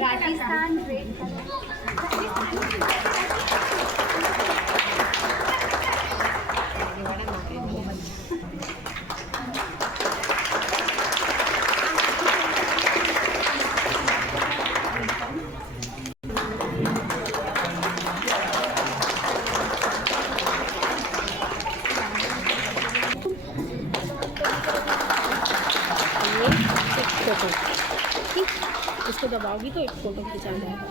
राजस्थान इसको दबाओगी तो एक फोटो खींचा जाएगा।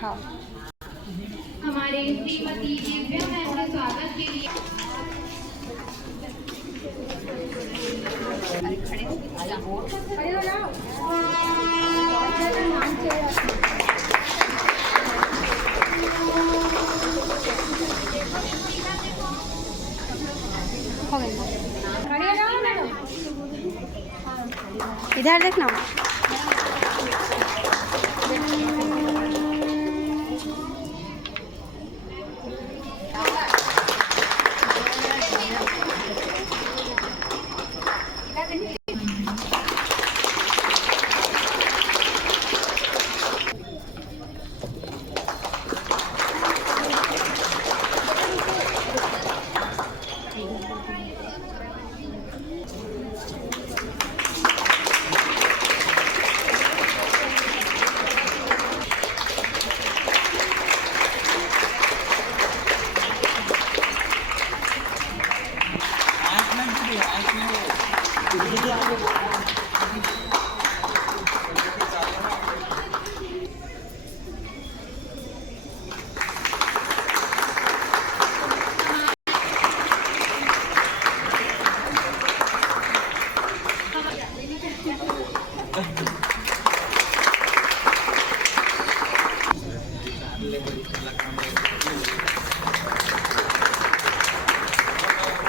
हाँ, हमारे श्रीमती दिव्या मैम के स्वागत के लिए इधर देखना।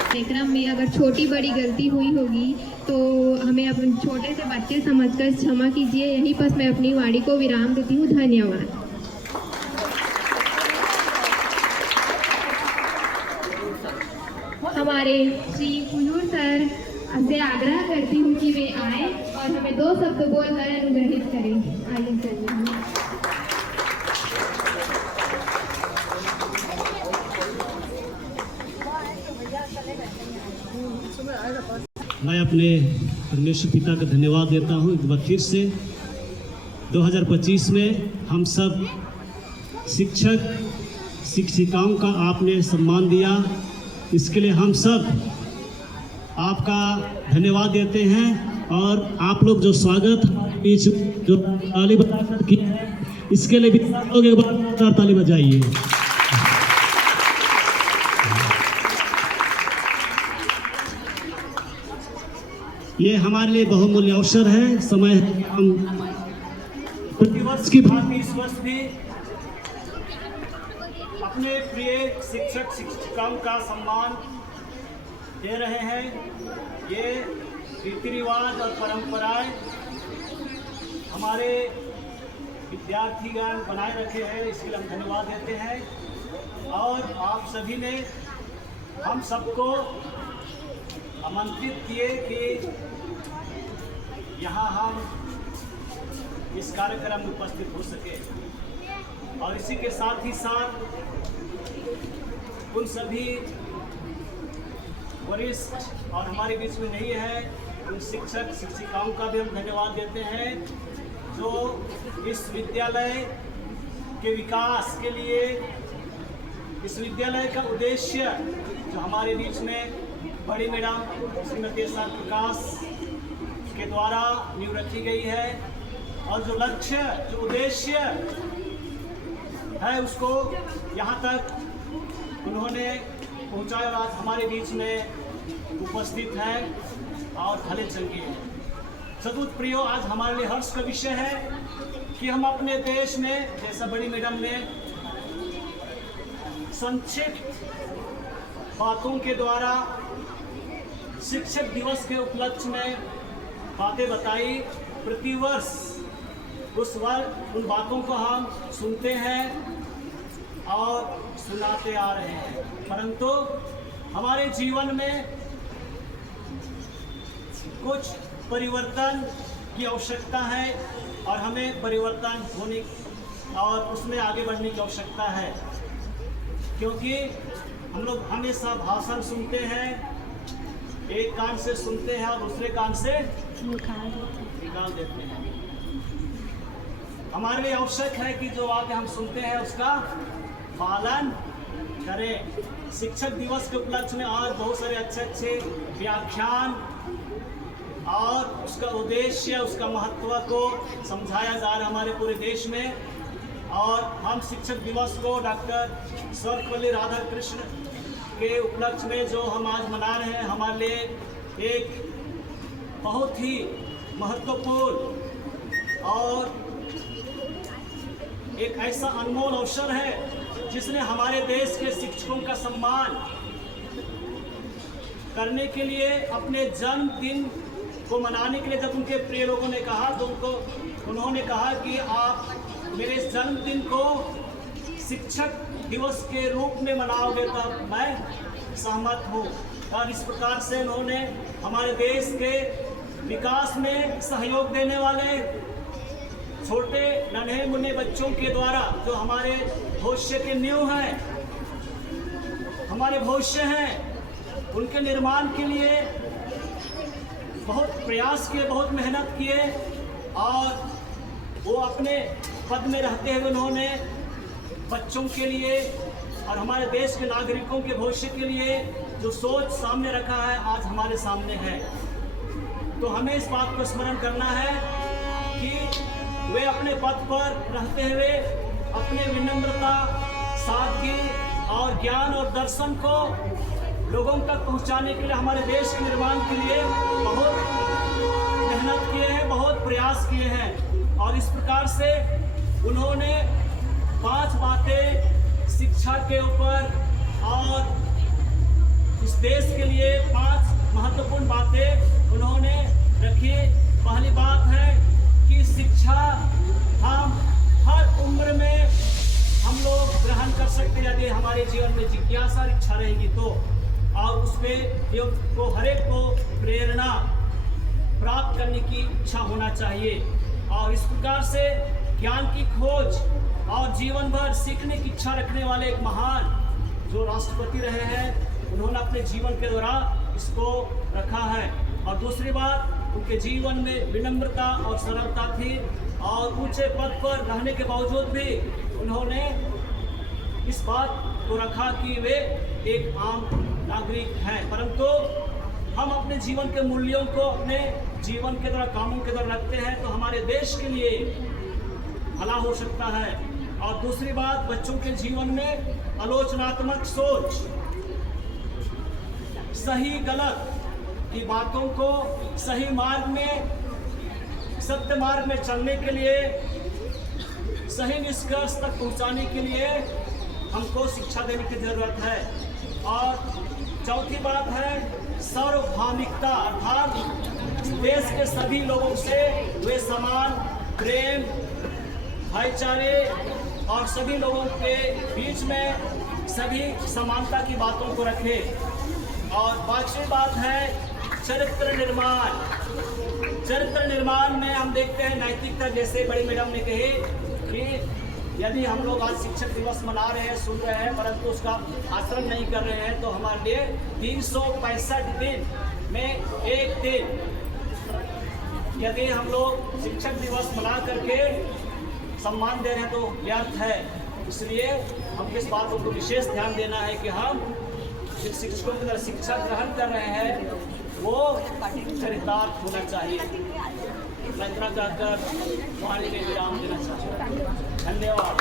कार्यक्रम में अगर छोटी बड़ी गलती हुई होगी तो हमें अपने छोटे से बच्चे समझकर क्षमा कीजिए। यहीं पर मैं अपनी वाणी को विराम देती हूँ। धन्यवाद। हमारे श्री कुनूर सर से आग्रह करती हूँ कि वे आए और हमें 2 शब्द बोलकर अनुग्रहित करें। आइए चलिए। मैं अपने परमेश्वर पिता का धन्यवाद देता हूँ एक बार फिर से। 2025 में हम सब शिक्षक शिक्षिकाओं का आपने सम्मान दिया, इसके लिए हम सब आपका धन्यवाद देते हैं। और आप लोग जो स्वागत जो ताली बजाकर किया है, इसके लिए भी लोग एक बार ताली बजाइए। ये हमारे लिए बहुमूल्य अवसर है, समय है। हम प्रतिवर्ष की भांति इस वर्ष भी अपने प्रिय शिक्षक शिक्षिकाओं का सम्मान दे रहे हैं। ये रीति रिवाज और परंपराएं हमारे विद्यार्थीगण बनाए रखे हैं, इसके लिए हम धन्यवाद देते हैं। और आप सभी ने हम सबको आमंत्रित किए कि यहाँ हम इस कार्यक्रम में उपस्थित हो सके। और इसी के साथ ही साथ उन सभी वरिष्ठ और हमारे बीच में नहीं है उन शिक्षक शिक्षिकाओं का भी हम धन्यवाद देते हैं जो इस विद्यालय के विकास के लिए, इस विद्यालय का उद्देश्य जो हमारे बीच में बड़ी मैडम श्रीमती एस.आर. प्रकाश के द्वारा नींव रखी गई है, और जो लक्ष्य जो उद्देश्य है उसको यहाँ तक उन्होंने पहुँचाया और आज हमारे बीच में उपस्थित है और भले चंगे हैं। सदूत प्रियो, आज हमारे लिए हर्ष का विषय है कि हम अपने देश में, जैसा बड़ी मैडम ने संक्षिप्त बातों के द्वारा शिक्षक दिवस के उपलक्ष्य में बातें बताई, प्रतिवर्ष उन बातों को हम सुनते हैं और सुनाते आ रहे हैं। परंतु हमारे जीवन में कुछ परिवर्तन की आवश्यकता है और हमें परिवर्तन होने और उसमें आगे बढ़ने की आवश्यकता है, क्योंकि हम लोग हमेशा भाषण सुनते हैं, एक कान से सुनते हैं और दूसरे कान से निकाल देते हैं। हमारे लिए आवश्यक है कि जो वाक्य हम सुनते हैं उसका पालन करें। शिक्षक दिवस के उपलक्ष्य में आज बहुत सारे अच्छे व्याख्यान और उसका उद्देश्य, उसका महत्व को समझाया जा रहा है हमारे पूरे देश में। और हम शिक्षक दिवस को डॉक्टर सर्वपल्ली राधाकृष्ण के उपलक्ष्य में जो हम आज मना रहे हैं, हमारे लिए एक बहुत ही महत्वपूर्ण और एक ऐसा अनमोल अवसर है जिसने हमारे देश के शिक्षकों का सम्मान करने के लिए, अपने जन्मदिन को मनाने के लिए जब उनके प्रिय लोगों ने कहा तो उन्होंने कहा कि आप मेरे इस जन्मदिन को शिक्षक दिवस के रूप में मनाओगे तब मैं सहमत हूँ। और इस प्रकार से उन्होंने हमारे देश के विकास में सहयोग देने वाले छोटे नन्हे मुन्ने बच्चों के द्वारा, जो हमारे भविष्य के नींव हैं, हमारे भविष्य हैं, उनके निर्माण के लिए बहुत प्रयास किए, बहुत मेहनत किए और वो अपने पद में रहते हुए उन्होंने बच्चों के लिए और हमारे देश के नागरिकों के भविष्य के लिए जो सोच सामने रखा है आज हमारे सामने है। तो हमें इस बात को स्मरण करना है कि वे अपने पद पर रहते हुए अपने विनम्रता, सादगी और ज्ञान और दर्शन को लोगों तक पहुंचाने के लिए, हमारे देश के निर्माण के लिए बहुत मेहनत किए हैं, बहुत प्रयास किए हैं। और इस प्रकार से उन्होंने 5 बातें शिक्षा के ऊपर और इस देश के लिए 5 महत्वपूर्ण बातें उन्होंने रखी। पहली बात है कि शिक्षा हम हर उम्र में हम लोग ग्रहण कर सकते हैं यदि हमारे जीवन में जिज्ञासा और इच्छा रहेगी तो, और उसमें को हरेक को प्रेरणा प्राप्त करने की इच्छा होना चाहिए। और इस प्रकार से ज्ञान की खोज और जीवन भर सीखने की इच्छा रखने वाले एक महान जो राष्ट्रपति रहे हैं, उन्होंने अपने जीवन के द्वारा इसको रखा है। और दूसरी बात, उनके जीवन में विनम्रता और सरलता थी और ऊंचे पद पर रहने के बावजूद भी उन्होंने इस बात को रखा कि वे एक आम नागरिक हैं, परंतु हम अपने जीवन के मूल्यों को अपने जीवन के द्वारा, कामों के द्वारा रखते हैं तो हमारे देश के लिए भला हो सकता है। और दूसरी बात, बच्चों के जीवन में आलोचनात्मक सोच, सही गलत की बातों को सही मार्ग में, सत्य मार्ग में चलने के लिए, सही निष्कर्ष तक पहुंचाने के लिए हमको शिक्षा देने की जरूरत है। और चौथी बात है सार्वभौमिकता, अर्थात देश के सभी लोगों से वे समान प्रेम, भाईचारे और सभी लोगों के बीच में सभी समानता की बातों को रखें। और पांचवी बात है चरित्र निर्माण। चरित्र निर्माण में हम देखते हैं नैतिकता, जैसे बड़ी मैडम ने कही कि यदि हम लोग आज शिक्षक दिवस मना रहे हैं, सुन रहे हैं, परंतु उसका आचरण नहीं कर रहे हैं तो हमारे लिए 365 दिन में एक दिन यदि हम लोग शिक्षक दिवस मना करके सम्मान दे रहे हैं तो व्यर्थ है। इसलिए हम किस बातों को विशेष ध्यान देना है कि हम जिन शिक्षकों की तरह शिक्षा ग्रहण कर रहे हैं वो चरितार्थ होना चाहिए। मैं इतना कहकर वाणी में विराम देना चाहता हूँ। धन्यवाद।